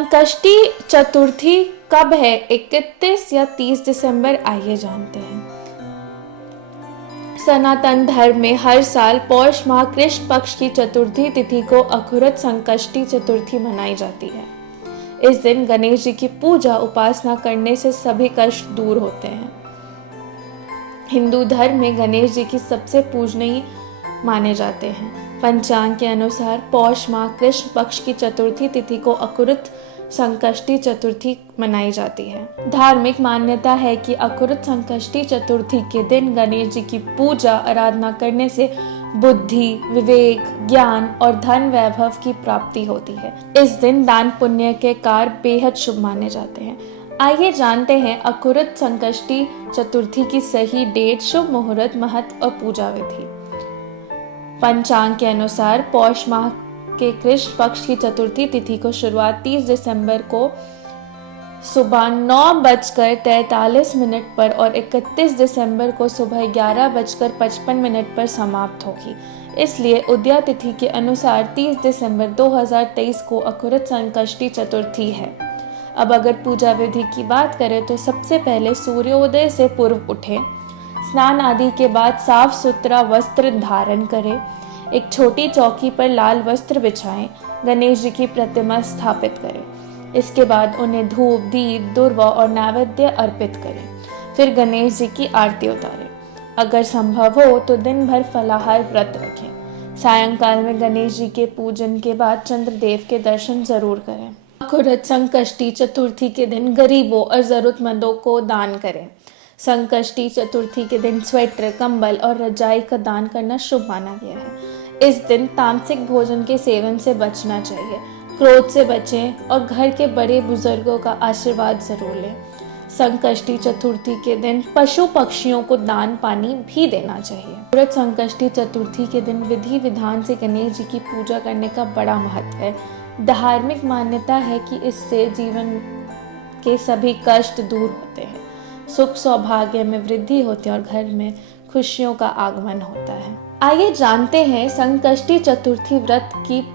संकष्टी चतुर्थी कब है? 31 या 30 दिसंबर? आइए जानते हैं। सनातन धर्म में हर साल पौष माह कृष्ण पक्ष की चतुर्थी तिथि को अखुरत संकष्टी चतुर्थी मनाई जाती है। इस दिन गणेश जी की पूजा उपासना करने से सभी कष्ट दूर होते हैं। हिंदू धर्म में गणेश जी की सबसे पूजनीय माने जाते हैं। पंचांग के अनुसार पौष माह कृष्ण पक्ष की चतुर्थी तिथि को अखुरत संकष्टी चतुर्थी मनाई जाती है। धार्मिक मान्यता है कि अखुरत संकष्टी चतुर्थी के दिन गणेश जी की पूजा आराधना करने से बुद्धि, विवेक, ज्ञान और धन वैभव की प्राप्ति होती है। इस दिन दान पुण्य के कार्य बेहद शुभ माने जाते हैं। आइए जानते हैं अखुरत संकष्टी चतुर्थी की सही डेट, शुभ मुहूर्त, महत्व और पूजा विधि। पंचांग के अनुसार पौष माह के कृष्ण पक्ष की चतुर्थी तिथि को शुरुआत 30 दिसंबर को सुबह 9:43 पर और 31 दिसंबर को सुबह 11:55 पर समाप्त होगी। इसलिए उदया तिथि के अनुसार 30 दिसंबर 2023 को अखुरत संकष्टी चतुर्थी है। अब अगर पूजा विधि की बात करें तो सबसे पहले सूर्योदय से पूर्व उठें, स्नान आदि के बाद साफ सुथरा वस्त्र धारण करें, एक छोटी चौकी पर लाल वस्त्र बिछाएं, गणेश जी की प्रतिमा स्थापित करें। इसके बाद उन्हें धूप, दीप, दूर्वा और नैवेद्य अर्पित करें। फिर गणेश जी की आरती उतारें। अगर संभव हो तो दिन भर फलाहार व्रत रखें। सायंकाल में गणेश जी के पूजन के बाद चंद्रदेव के दर्शन जरूर करें। अखुरत संकष्टी चतुर्थी के दिन गरीबों और जरूरतमंदों को दान करें। संकष्टी चतुर्थी के दिन स्वेटर, कंबल और रजाई का दान करना शुभ माना गया है। इस दिन तामसिक भोजन के सेवन से बचना चाहिए, क्रोध से बचें और घर के बड़े बुजुर्गों का आशीर्वाद जरूर लें। संकष्टी चतुर्थी के दिन पशु पक्षियों को दान पानी भी देना चाहिए। अखुरत संकष्टी चतुर्थी के दिन विधि विधान से गणेश जी की पूजा करने का बड़ा महत्व है। धार्मिक मान्यता है कि इससे जीवन के सभी कष्ट दूर होते हैं, सुख सौभाग्य में वृद्धि होती है और घर में खुशियों का आगमन होता है। आइए जानते हैं संकष्टी चतुर्थी व्रत की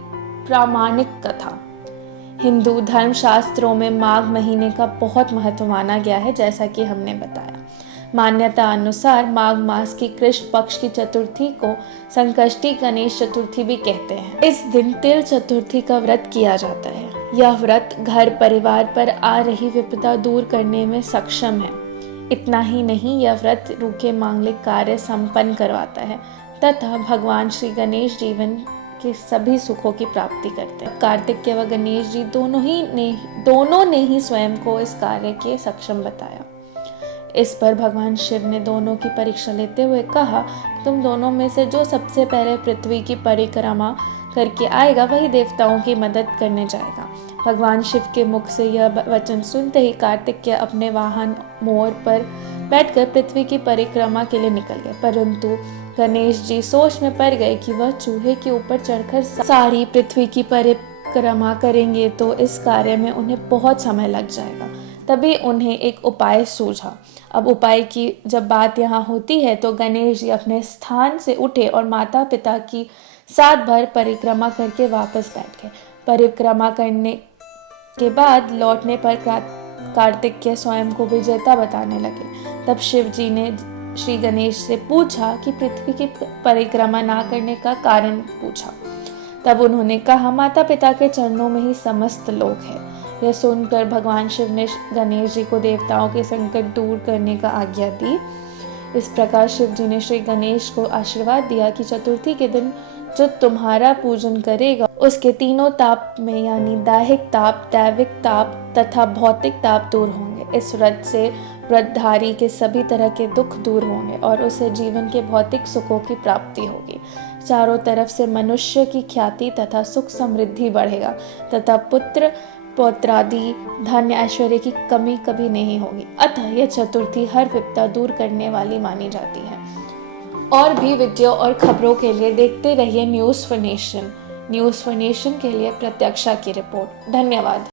प्रामाणिक कथा। हिंदू धर्म शास्त्रों में माघ महीने का बहुत महत्व माना गया है, जैसा कि हमने बताया। मान्यता अनुसार माघ मास की कृष्ण पक्ष की चतुर्थी को संकष्टी गणेश चतुर्थी भी कहते हैं। इस दिन तिल चतुर्थी का व्रत किया जाता है। यह व्रत घर परिवार पर आ रही विपदा दूर करने में सक्षम है। इतना ही नहीं, यह व्रत रूखे मांगलिक कार्य संपन्न करवाता है तथा भगवान श्री गणेश जीवन के सभी सुखों की प्राप्ति करते हैं। कार्तिक व गणेश जी दोनों ने ही स्वयं को इस कार्य के सक्षम बताया। इस पर भगवान शिव ने दोनों की परीक्षा लेते हुए कहा, तुम दोनों में से जो सबसे पहले पृथ्वी की परिक्रमा करके आएगा वही देवताओं की मदद करने जाएगा। भगवान शिव के मुख से यह वचन सुनते ही कार्तिकेय अपने वाहन मोर पर बैठकर पृथ्वी की परिक्रमा के लिए निकल गए, परंतु गणेश जी सोच में पड़ गए कि वह चूहे के ऊपर चढ़कर सारी पृथ्वी की परिक्रमा करेंगे तो इस कार्य में उन्हें बहुत समय लग जाएगा। तभी उन्हें एक उपाय सूझा। अब उपाय की जब बात यहाँ होती है तो गणेश जी अपने स्थान से उठे और माता पिता की साथ भर परिक्रमा करके वापस बैठ गए। परिक्रमा करने के बाद लौटने पर कार्तिकेय स्वयं को विजेता बताने लगे। तब शिव जी ने श्री गणेश से पूछा कि पृथ्वी की परिक्रमा ना करने का कारण पूछा। तब उन्होंने कहा, माता पिता के चरणों में ही समस्त लोक है। यह सुनकर भगवान शिव ने गणेश जी को देवताओं के संकट दूर करने का आज्ञा दी। इस प्रकार शिव जी ने श्री गणेश को आशीर्वाद दिया कि चतुर्थी के दिन जो तुम्हारा पूजन करेगा उसके तीनों ताप में यानी दैहिक ताप, दैविक ताप तथा भौतिक ताप दूर होंगे। इस व्रत से व्रतधारी के सभी तरह के दुख दूर होंगे और उसे जीवन के भौतिक सुखों की प्राप्ति होगी। चारों तरफ से मनुष्य की ख्याति तथा सुख समृद्धि बढ़ेगा तथा पुत्र पौत्रादि धन ऐश्वर्य की कमी कभी नहीं होगी। अतः यह चतुर्थी हर विपदा दूर करने वाली मानी जाती है। और भी वीडियो और खबरों के लिए देखते रहिए news for nation. News for nation के लिए प्रत्यक्षा की रिपोर्ट। धन्यवाद।